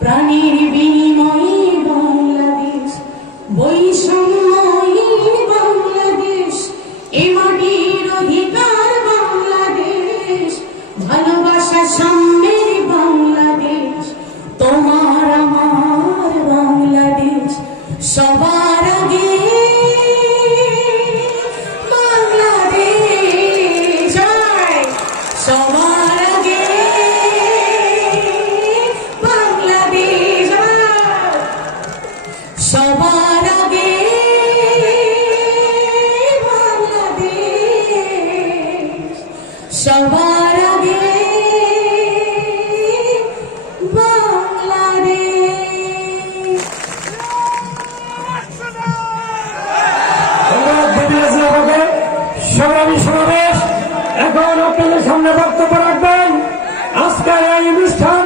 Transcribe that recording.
প্রাণীর বিনিময়ে বাংলাদেশ বৈষম্যহীন বাংলাদেশ, এ মাটির অধিকার বাংলাদেশ ভালোবাসা সাম্যের বাংলাদেশ, তোমার আমার বাংলাদেশ, সবার আগে সবার আগে সমাবেশ এখন আপনাদের সামনে বক্তব্য রাখবেন আজকের এই অনুষ্ঠান